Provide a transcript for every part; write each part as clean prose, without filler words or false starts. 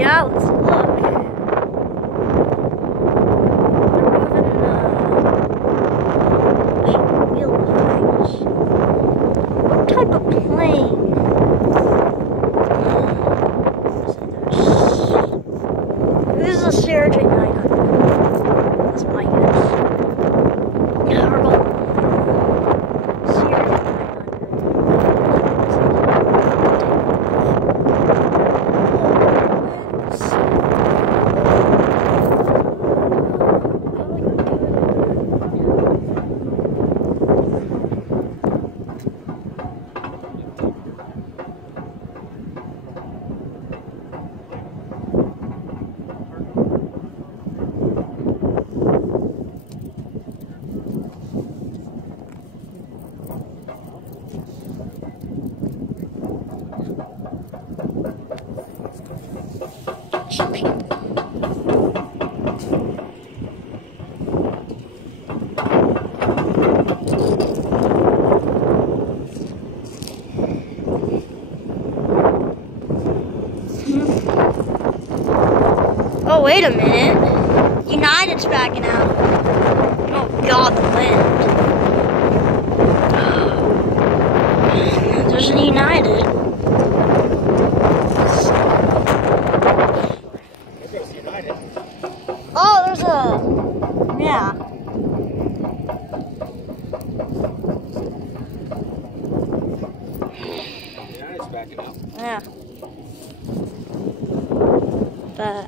Yeah, let's look. What type of plane? This is a CRJ 900. That's my guess. Yeah, we're going CRJ Oh, wait a minute. United's backing out. Oh, God, the wind. There's an United. There's United. Oh, there's a... Yeah. United's backing out. Yeah. But...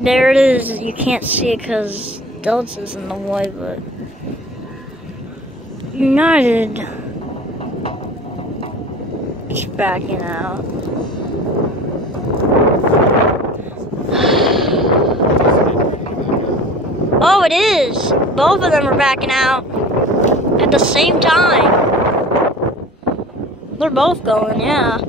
There it is. You can't see it because Delta's in the way, but United is backing out. Oh, it is. Both of them are backing out at the same time. They're both going, yeah.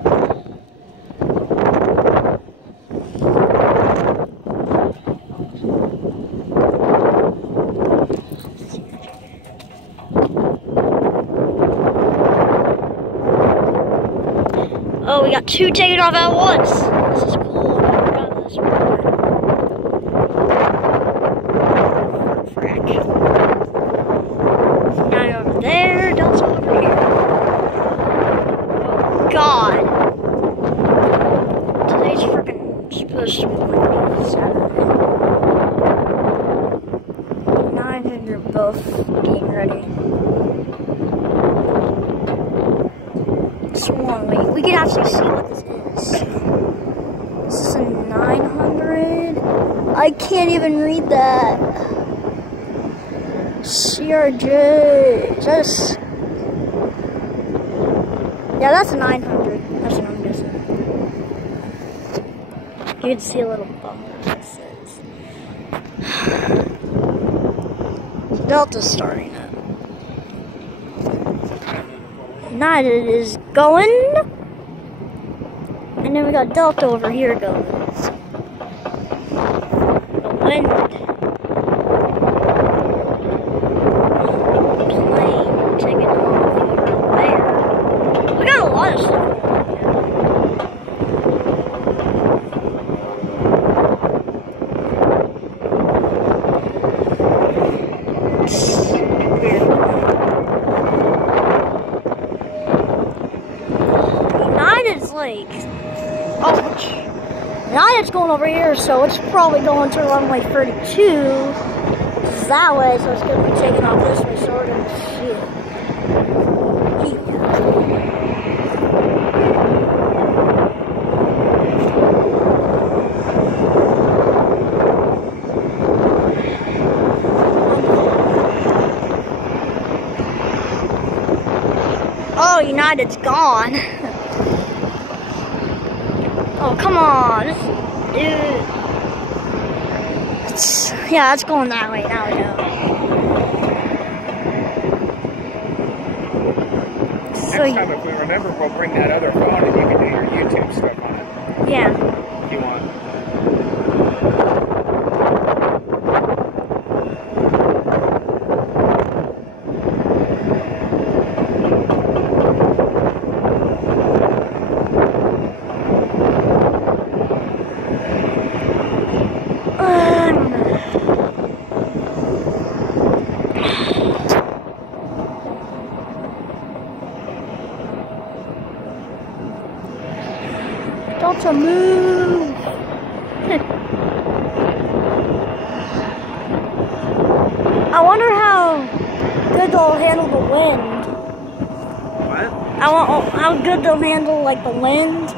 Oh, we got two taking off at once. This is cool. I forgot this part. Frack. Nine over there, Delta over here. Oh, God. Today's freaking supposed to be like Saturday. 900 both getting ready. We can actually see what this is. This is a 900. I can't even read that. CRJ. Is that yeah, that's a 900. That's what I'm guessing. You can see a little bumper that says. Delta's starting up. United is going. And then we got Delta over here going. The wind. Plane taking off over there. We got a lot of stuff going on here. United's like... Oh, United's going over here, so it's probably going to runway 32. It's that way, so it's going to be taking off this way, so we're going to see it. Oh, United's gone. Oh, come on, dude. Yeah, it's going that way. Now we know. Next time, if we remember, we'll bring that other phone and you can do your YouTube stuff on it. Yeah. If you want. Delta, move! I wonder how good they'll handle the wind. What? How good they'll handle like the wind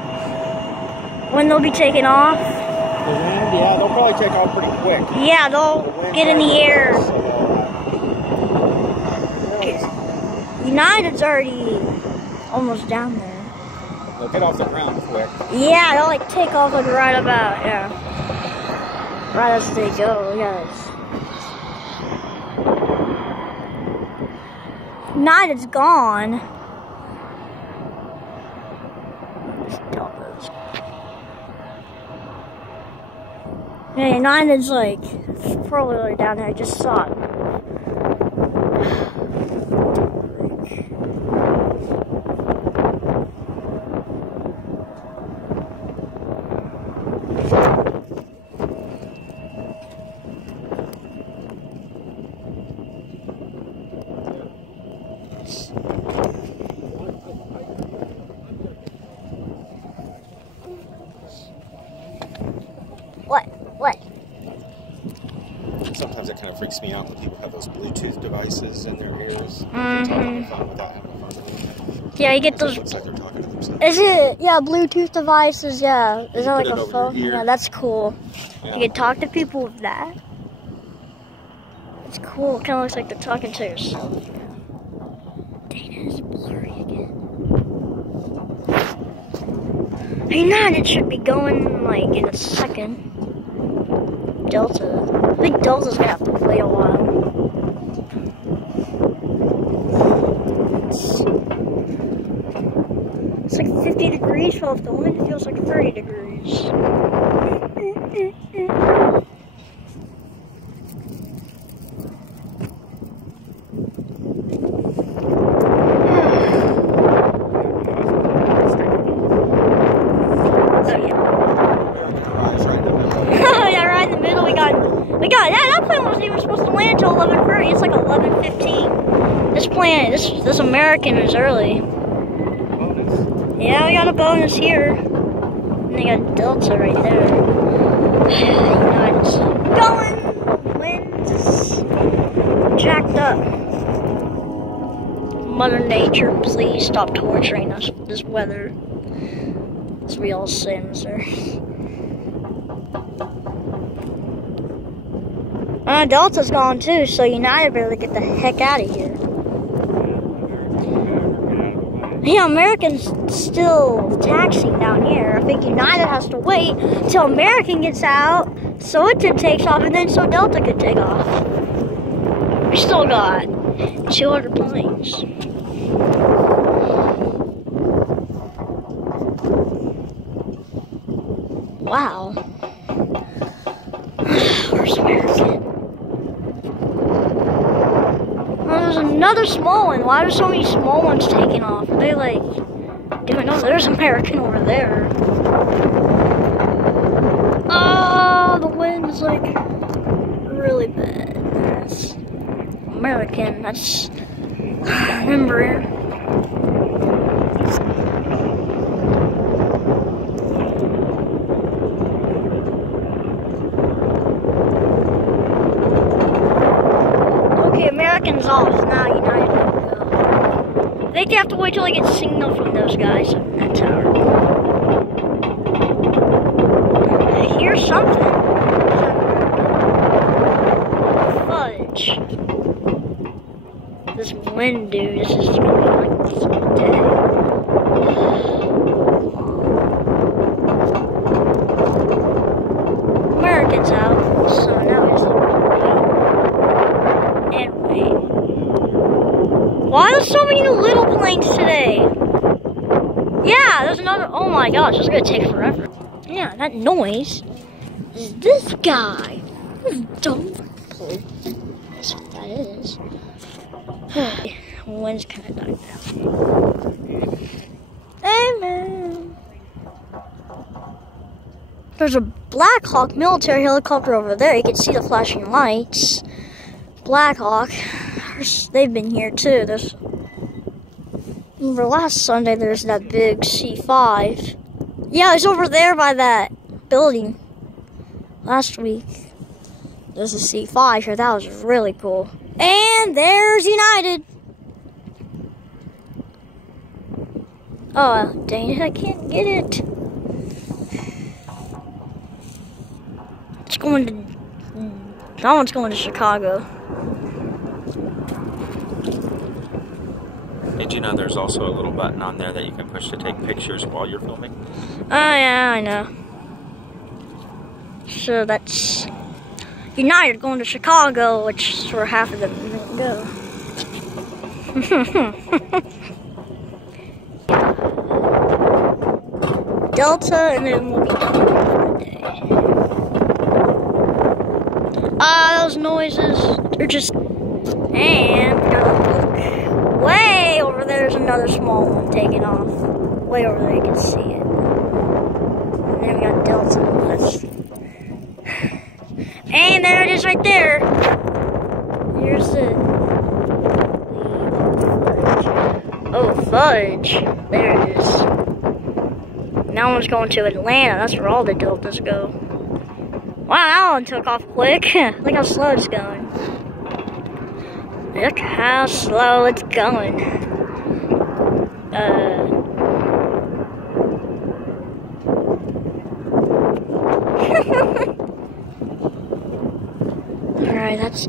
when they'll be taking off. The wind, yeah, they'll probably take off pretty quick. Yeah, they'll get in the air. United's already almost down there. They'll get off the ground quick. Yeah, they'll like take off like right about, yeah. Right as they go, yes. United's gone. Yeah, United's like probably like down there. I just saw it. What? Sometimes it kind of freaks me out when people have those Bluetooth devices in their ears. Mm-hmm. Talk on the phone without having a phone. Yeah, you get those. It looks like they're talking to themselves. Is it? Yeah, Bluetooth devices. Yeah, is that like put it a over phone? your ear. Yeah, that's cool. Yeah. You can talk to people with that. It's cool. Kind of looks like they're talking to yourself. Dana is blurry again. United should be going like in a second. Delta. I think Delta's gonna have to wait a while. It's like 50 degrees, so if the wind feels like 30 degrees. That plane wasn't even supposed to land until 11:30. It's like 11:15. This American is early. Bonus. Yeah, we got a bonus here. And they got Delta right there. United's going. Wind's jacked up. Mother Nature, please stop torturing us with this weather. As we all say in Missouri. Delta's gone too, so United better get the heck out of here. Yeah, American's still taxiing down here. I think United has to wait till American gets out so it takes off, and then so Delta could take off. We still got 200 planes. Wow. Where's American? There's another small one. Why are so many small ones taking off? Are they like doing? No, there's American over there. Oh, the wind is like really bad. That's American. That's remember. American's off now. United can go. They have to wait till they get signal from those guys at that tower. I hear something. Fudge. This wind, dude. This is gonna be like this all day. American's out, so now it's why are there so many little planes today? Yeah, there's another. Oh my gosh, it's gonna take forever. Yeah, that noise is this guy. This dumb plane. That's what that is. Wind's kind of died down. Amen. There's a Black Hawk military helicopter over there. You can see the flashing lights. Black Hawk. They've been here too. Remember last Sunday there's that big C5. Yeah, it's over there by that building last week. There's a C5 here. That was really cool. And there's United. Oh, dang it. I can't get it. It's going to... That one's going to Chicago. Did you know there's also a little button on there that you can push to take pictures while you're filming? Oh, yeah, I know. So that's United going to Chicago, which is where half of them go. Delta, and then we'll be done for the day. Those noises are just... And we gotta look way over there. There's another small one taking off. Way over there, you can see it. And then we got Delta. And there it is right there. Here's the fudge. Oh, fudge. There it is. That one's going to Atlanta. That's where all the Deltas go. Wow, that one took off quick. Look how slow it's going. Look how slow it's going. Alright, that's